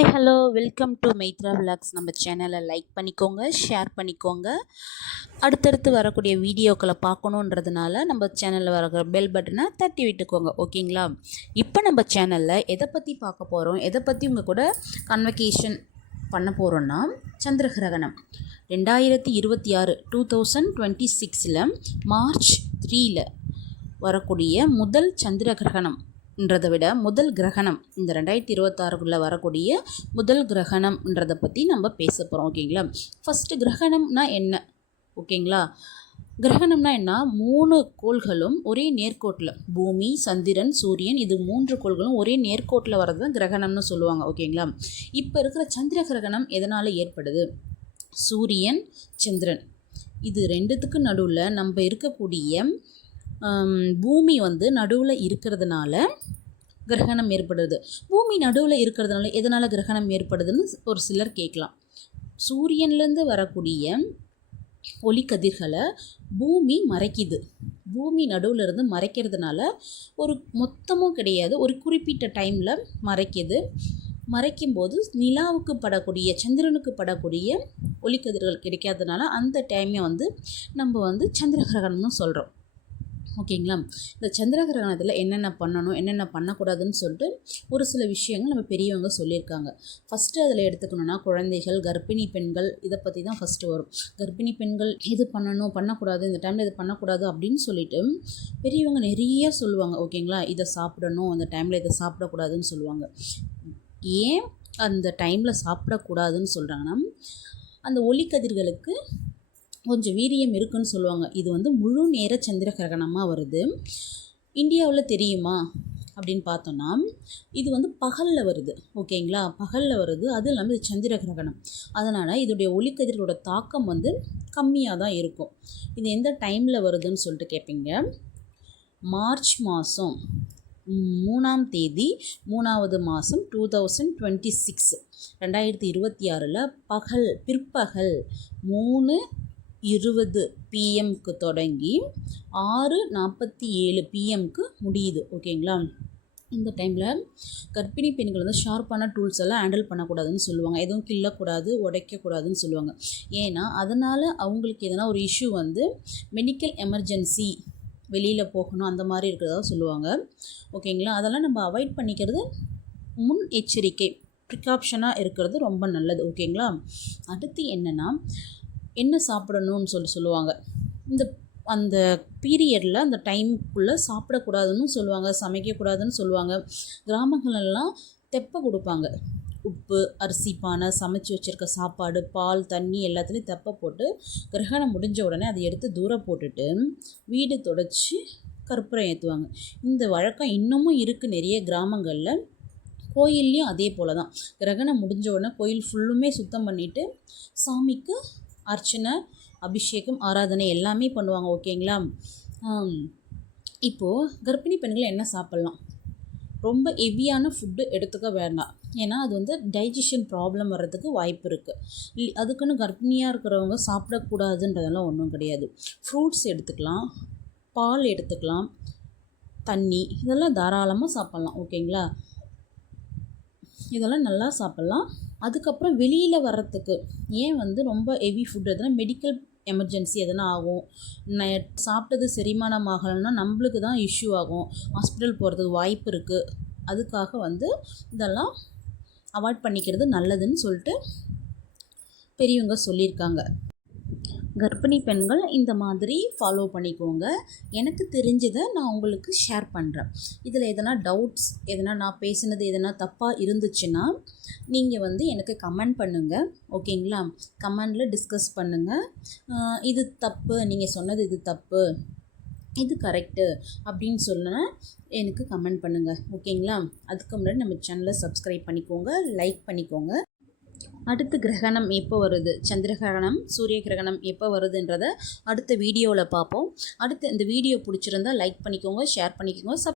Hi hello welcome to Maitra vlogs. நம்ம சேனலை like பண்ணிக்கோங்க, ஷேர் பண்ணிக்கோங்க. அடுத்தடுத்து வரக்கூடிய வீடியோக்களை பார்க்கணுன்றதுனால நம்ம சேனலில் வர பெல் பட்டனை தட்டி விட்டுக்கோங்க, ஓகேங்களா? இப்போ நம்ம சேனலில் எதை பற்றி பார்க்க போகிறோம், எதை பற்றி உங்கள் கூட கன்வகேஷன் பண்ண போகிறோன்னா, சந்திரகிரகணம் 2026 2026 மார்ச் 3 வரக்கூடிய முதல் சந்திர கிரகணம்ன்றதை விட முதல் கிரகணம் இந்த 2026 வரக்கூடிய முதல் கிரகணம்ன்றதை பற்றி நம்ம பேச போகிறோம், ஓகேங்களா? ஃபஸ்ட்டு கிரகணம்னா என்ன, ஓகேங்களா? கிரகணம்னா என்ன? 3 கோள்களும் ஒரே நேர்கோட்டில், பூமி, சந்திரன், சூரியன், இது 3 கோள்களும் ஒரே நேர்கோட்டில் வர்றது தான் கிரகணம்னு சொல்லுவாங்க, ஓகேங்களா? இப்போ இருக்கிற சந்திர கிரகணம் எதனால் ஏற்படுது? சூரியன், சந்திரன் இது ரெண்டுத்துக்கு நடுவில் நம்ம இருக்கக்கூடிய பூமி நடுவில் இருக்கிறதுனால கிரகணம் ஏற்படுது. பூமி நடுவில் இருக்கிறதுனால எதனால் கிரகணம் ஏற்படுதுன்னு ஒரு சிலர் கேட்கலாம். சூரியன்லேருந்து வரக்கூடிய ஒளிக்கதிர்களை பூமி மறைக்குது. பூமி நடுவில் இருந்து மறைக்கிறதுனால ஒரு மொத்தமும் கிடையாது, ஒரு குறிப்பிட்ட டைமில் மறைக்குது. மறைக்கும்போது நிலாவுக்கு படக்கூடிய, சந்திரனுக்கு படக்கூடிய ஒளிக்கதிர்கள் கிடைக்காதனால அந்த டைமை நம்ம சந்திர கிரகணம்னு சொல்கிறோம், ஓகேங்களா? இந்த சந்திர கிரகணத்தில் என்னென்ன பண்ணணும், என்னென்ன பண்ணக்கூடாதுன்னு சொல்லிட்டு ஒரு சில விஷயங்கள் நம்ம பெரியவங்க சொல்லியிருக்காங்க. ஃபஸ்ட்டு அதில் எடுத்துக்கணுன்னா குழந்தைகள், கர்ப்பிணி பெண்கள், இதை பற்றி தான் ஃபஸ்ட்டு வரும். கர்ப்பிணி பெண்கள் இது பண்ணணும், பண்ணக்கூடாது, இந்த டைமில் இது பண்ணக்கூடாது அப்படின்னு சொல்லிட்டு பெரியவங்க நிறைய சொல்லுவாங்க, ஓகேங்களா? இதை சாப்பிடணும், அந்த டைமில் இதை சாப்பிடக்கூடாதுன்னு சொல்லுவாங்க. ஏன் அந்த டைமில் சாப்பிடக்கூடாதுன்னு சொல்கிறாங்கன்னா, அந்த ஒளிக்கதிர்களுக்கு கொஞ்சம் வீரியம் இருக்குன்னு சொல்லுவாங்க. இது முழு நேர சந்திர கிரகணமாக வருது. இந்தியாவில் தெரியுமா அப்படின்னு பார்த்தோன்னா, இது பகலில் வருது, ஓகேங்களா? பகலில் வருது. அதுவும் இல்லாமல் இது சந்திர கிரகணம். அதனால் இதோடைய ஒளிக்கதிர்களோட தாக்கம் கம்மியாக தான் இருக்கும். இது எந்த டைமில் வருதுன்னு சொல்லிட்டு கேட்பீங்க. மார்ச் மாதம் 3ஆம் தேதி 3வது மாதம் 2026 2026 பிற்பகல் 3:20 PM தொடங்கி 6:47 PM முடியுது, ஓகேங்களா? இந்த டைமில் கர்ப்பிணி பெண்கள் ஷார்ப்பான டூல்ஸ் எல்லாம் ஹேண்டில் பண்ணக்கூடாதுன்னு சொல்லுவாங்க. எதுவும் கிள்ளக்கூடாது, உடைக்கக்கூடாதுன்னு சொல்லுவாங்க. ஏன்னா அதனால் அவங்களுக்கு எதனா ஒரு இஷ்யூ மெடிக்கல் எமர்ஜென்சி, வெளியில் போகணும், அந்த மாதிரி இருக்கிறதா சொல்லுவாங்க, ஓகேங்களா? அதெல்லாம் நம்ம அவாய்ட் பண்ணிக்கிறது முன் எச்சரிக்கை, ப்ரிகாப்ஷனாக இருக்கிறது ரொம்ப நல்லது, ஓகேங்களா? அடுத்து என்னென்னா, என்ன சாப்பிடணும்னு சொல்லுவாங்க. அந்த பீரியடில் அந்த டைமுக்குள்ளே சாப்பிடக்கூடாதுன்னு சொல்லுவாங்க, சமைக்கக்கூடாதுன்னு சொல்லுவாங்க. கிராமங்களெல்லாம் தெப்பை கொடுப்பாங்க. உப்பு, அரிசி பானை, சமைச்சு வச்சுருக்க சாப்பாடு, பால், தண்ணி எல்லாத்துலேயும் தெப்பை போட்டு கிரகணம் முடிஞ்ச உடனே அதை எடுத்து தூரம் போட்டுட்டு வீடு தொடச்சி கற்பூரம் ஏற்றுவாங்க. இந்த வழக்கம் இன்னமும் இருக்குது நிறைய கிராமங்களில். கோயில்லையும் அதே போல் தான். கிரகணம் முடிஞ்ச உடனே கோயில் ஃபுல்லுமே சுத்தம் பண்ணிவிட்டு சாமிக்கு அர்ச்சனை, அபிஷேகம், ஆராதனை எல்லாமே பண்ணுவாங்க, ஓகேங்களா? இப்போது கர்ப்பிணி பெண்கள் என்ன சாப்பிட்லாம்? ரொம்ப ஹெவியான ஃபுட்டு எடுத்துக்க வேண்டாம். ஏன்னா அது டைஜஷன் ப்ராப்ளம் வர்றதுக்கு வாய்ப்பு இருக்குது. அதுக்குன்னு கர்ப்பிணியாக இருக்கிறவங்க சாப்பிடக்கூடாதுன்றதெல்லாம் ஒன்றும் கிடையாது. ஃப்ரூட்ஸ் எடுத்துக்கலாம், பால் எடுத்துக்கலாம், தண்ணி, இதெல்லாம் தாராளமாக சாப்பிட்லாம், ஓகேங்களா? இதெல்லாம் நல்லா சாப்பிட்லாம். அதுக்கப்புறம் வெளியில் வர்றதுக்கு ஏன் ரொம்ப ஹெவி ஃபுட் எதுனா மெடிக்கல் எமர்ஜென்சி எதனா ஆகும், சாப்பிட்டது செரிமானம் ஆகலைன்னா நம்மளுக்கு தான் இஷ்யூ ஆகும், ஹாஸ்பிட்டல் போகிறதுக்கு வாய்ப்பு இருக்குது. அதுக்காக இதெல்லாம் அவாய்ட் பண்ணிக்கிறது நல்லதுன்னு சொல்லிட்டு பெரியவங்க சொல்லியிருக்காங்க. கர்ப்பிணி பெண்கள் இந்த மாதிரி ஃபாலோ பண்ணிக்கோங்க. எனக்கு தெரிஞ்சதை நான் உங்களுக்கு ஷேர் பண்ணுறேன். இதில் எதனா டவுட்ஸ், எதனா நான் பேசினது எதனா தப்பாக இருந்துச்சுன்னா நீங்கள் எனக்கு கமெண்ட் பண்ணுங்கள், ஓகேங்களா? கமெண்டில் டிஸ்கஸ் பண்ணுங்கள். இது தப்பு, நீங்கள் சொன்னது இது தப்பு, இது கரெக்டு அப்படின்னு சொன்னால் எனக்கு கமெண்ட் பண்ணுங்கள், ஓகேங்களா? அதுக்கு முன்னாடி நம்ம சேனலை சப்ஸ்கிரைப் பண்ணிக்கோங்க, லைக் பண்ணிக்கோங்க. அடுத்த கிரகணம் எப்போ வருது, சந்திர கிரகணம், சூரிய கிரகணம் எப்போ வருதுன்றதை அடுத்த வீடியோவில் பார்ப்போம். அடுத்து இந்த வீடியோ பிடிச்சிருந்தால் லைக் பண்ணிக்கோங்க, ஷேர் பண்ணிக்கோங்க.